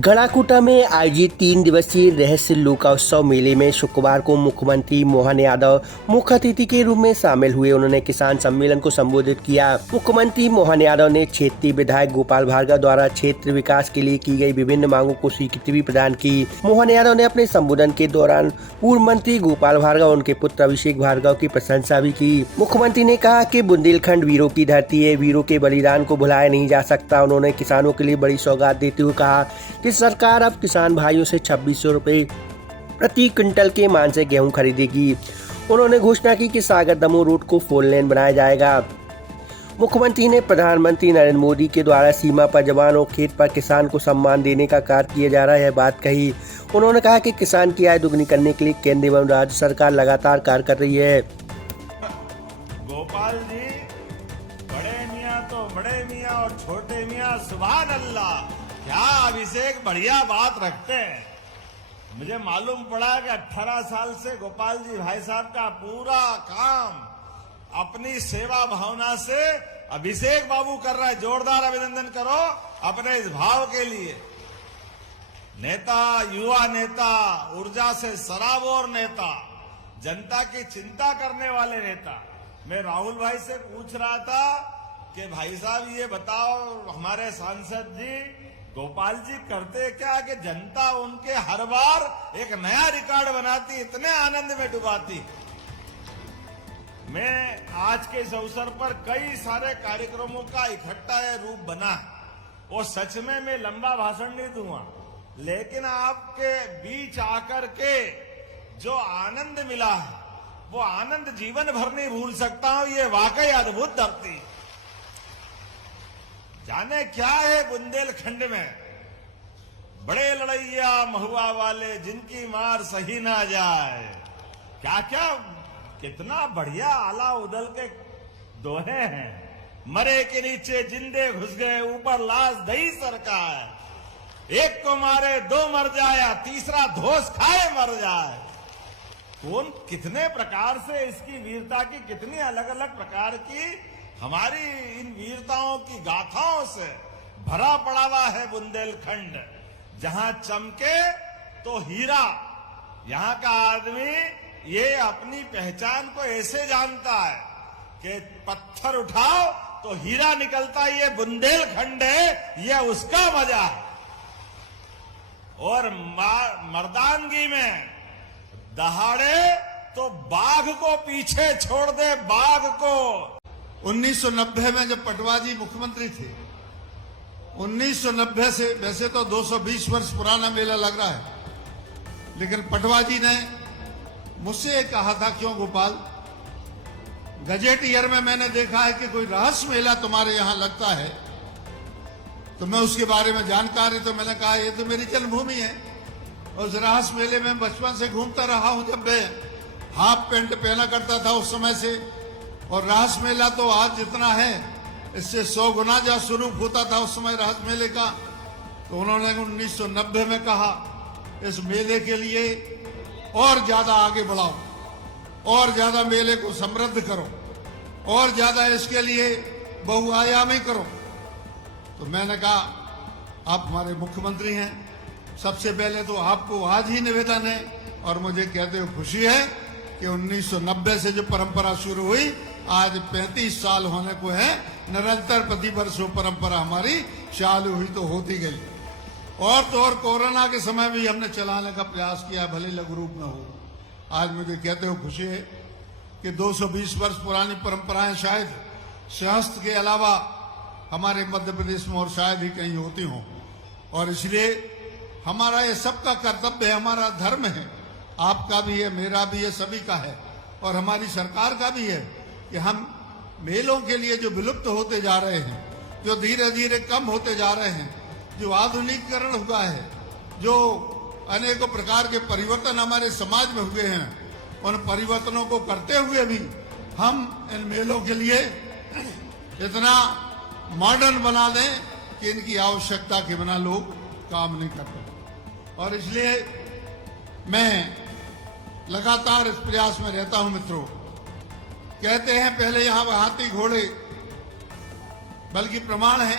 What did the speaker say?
गढ़ाकुटा में आयोजित 3 दिवसीय रहस्य लोका उत्सव मेले में शुक्रवार को मुख्यमंत्री मोहन यादव मुख्य अतिथि के रूप में शामिल हुए। उन्होंने किसान सम्मेलन को संबोधित किया। मुख्यमंत्री मोहन यादव ने क्षेत्रीय विधायक गोपाल भार्गव द्वारा क्षेत्र विकास के लिए की गई विभिन्न मांगों को स्वीकृति भी प्रदान की। मोहन यादव ने अपने संबोधन के दौरान पूर्व मंत्री गोपाल भार्गव और उनके पुत्र अभिषेक भार्गव की प्रशंसा भी की। मुख्यमंत्री ने कहा कि बुंदेलखंड वीरों की धरती है, वीरों के बलिदान को भुलाया नहीं जा सकता। उन्होंने किसानों के लिए बड़ी सौगात देते हुए कहा कि सरकार अब किसान भाइयों से 2600 रुपए प्रति क्विंटल के मान से गेहूं खरीदेगी। उन्होंने घोषणा की कि सागर दमोह रोड को 4 लेन बनाया जाएगा। मुख्यमंत्री ने प्रधानमंत्री नरेंद्र मोदी के द्वारा सीमा पर जवान और खेत पर किसान को सम्मान देने का कार्य किया जा रहा है बात कही। उन्होंने कहा कि किसान की आय दुगनी करने के लिए केंद्र एवं राज्य सरकार लगातार कार्य कर रही है। गोपाल जी, बड़े मियाँ तो बड़े मियाँ और छोटे मियाँ सुभान अल्लाह, क्या अभिषेक बढ़िया बात रखते हैं। मुझे मालूम पड़ा कि 18 साल से गोपाल जी भाई साहब का पूरा काम अपनी सेवा भावना से अभिषेक बाबू कर रहा है। जोरदार अभिनंदन करो अपने इस भाव के लिए। नेता, युवा नेता, ऊर्जा से सराबोर नेता, जनता की चिंता करने वाले नेता। मैं राहुल भाई से पूछ रहा था कि भाई साहब ये बताओ, हमारे सांसद जी गोपाल जी करते क्या कि जनता उनके हर बार एक नया रिकॉर्ड बनाती, इतने आनंद में डुबाती। मैं आज के इस अवसर पर कई सारे कार्यक्रमों का इकट्ठा रूप बना है। वो सच में मैं लंबा भाषण नहीं दूंगा, लेकिन आपके बीच आकर के जो आनंद मिला है वो आनंद जीवन भर नहीं भूल सकता हूं। ये वाकई अद्भुत धरती। जाने क्या है बुंदेलखंड में, बड़े लड़ैया महुआ वाले जिनकी मार सही ना जाए, क्या क्या कितना बढ़िया आला उदल के दोहे हैं। मरे के नीचे जिंदे घुस गए, ऊपर लाश दही सरका है। एक को मारे 2 मर जाए, तीसरा धोस खाए मर जाए। कौन कितने प्रकार से इसकी वीरता की कितनी अलग अलग प्रकार की हमारी इन वीरताओं की गाथाओं से भरा पड़ा हुआ है बुंदेलखंड। जहां चमके तो हीरा। यहां का आदमी ये अपनी पहचान को ऐसे जानता है कि पत्थर उठाओ तो हीरा निकलता। ये बुंदेलखंड है, ये उसका मजा है। और मर्दानगी में दहाड़े तो बाघ को पीछे छोड़ दे, बाघ को। 1990 में जब पटवा जी मुख्यमंत्री थे, 1990 से, वैसे तो 220 वर्ष पुराना मेला लग रहा है, लेकिन पटवा जी ने मुझसे कहा था, क्यों गोपाल, गजेट ईयर में मैंने देखा है कि कोई रहस्य मेला तुम्हारे यहां लगता है। तो मैं उसके बारे में जानकारी, तो मैंने कहा ये तो मेरी जन्मभूमि है। और उस रहस्य मेले में बचपन से घूमता रहा हूं। जब मैं हाफ पैंट पहना करता था उस समय से। और रहस्य मेला तो आज जितना है इससे 100 गुना ज्यादा स्वरूप होता था उस समय रहस्य मेले का। तो उन्होंने 1990 में कहा इस मेले के लिए और ज्यादा आगे बढ़ाओ, और ज्यादा मेले को समृद्ध करो, और ज्यादा इसके लिए बहुआयामी करो। तो मैंने कहा आप हमारे मुख्यमंत्री हैं, सबसे पहले तो आपको आज ही निवेदन है, और मुझे कहते हुए खुशी है कि 1990 से जो परंपरा शुरू हुई आज 35 साल होने को है। निरंतर प्रतिवर्ष वो परंपरा हमारी चालू हुई तो होती गई। और तो और कोरोना के समय भी हमने चलाने का प्रयास किया, भले लघु रूप में हो। आज मुझे कहते हुए खुशी है कि 220 वर्ष पुरानी परंपराएं शायद सहस्त्र के अलावा हमारे मध्य प्रदेश में और शायद ही कहीं होती हों। और इसलिए हमारा ये सबका कर्तव्य है, हमारा धर्म है, आपका भी है, मेरा भी है, सभी का है, और हमारी सरकार का भी है कि हम मेलों के लिए जो विलुप्त होते जा रहे हैं, जो धीरे धीरे कम होते जा रहे हैं, जो आधुनिकीकरण हुआ है, जो अनेकों प्रकार के परिवर्तन हमारे समाज में हुए हैं, उन परिवर्तनों को करते हुए भी हम इन मेलों के लिए इतना मॉडर्न बना दें कि इनकी आवश्यकता के बिना लोग काम नहीं करते। और इसलिए मैं लगातार इस प्रयास में रहता हूं। मित्रों, कहते हैं पहले यहां हाथी घोड़े, बल्कि प्रमाण है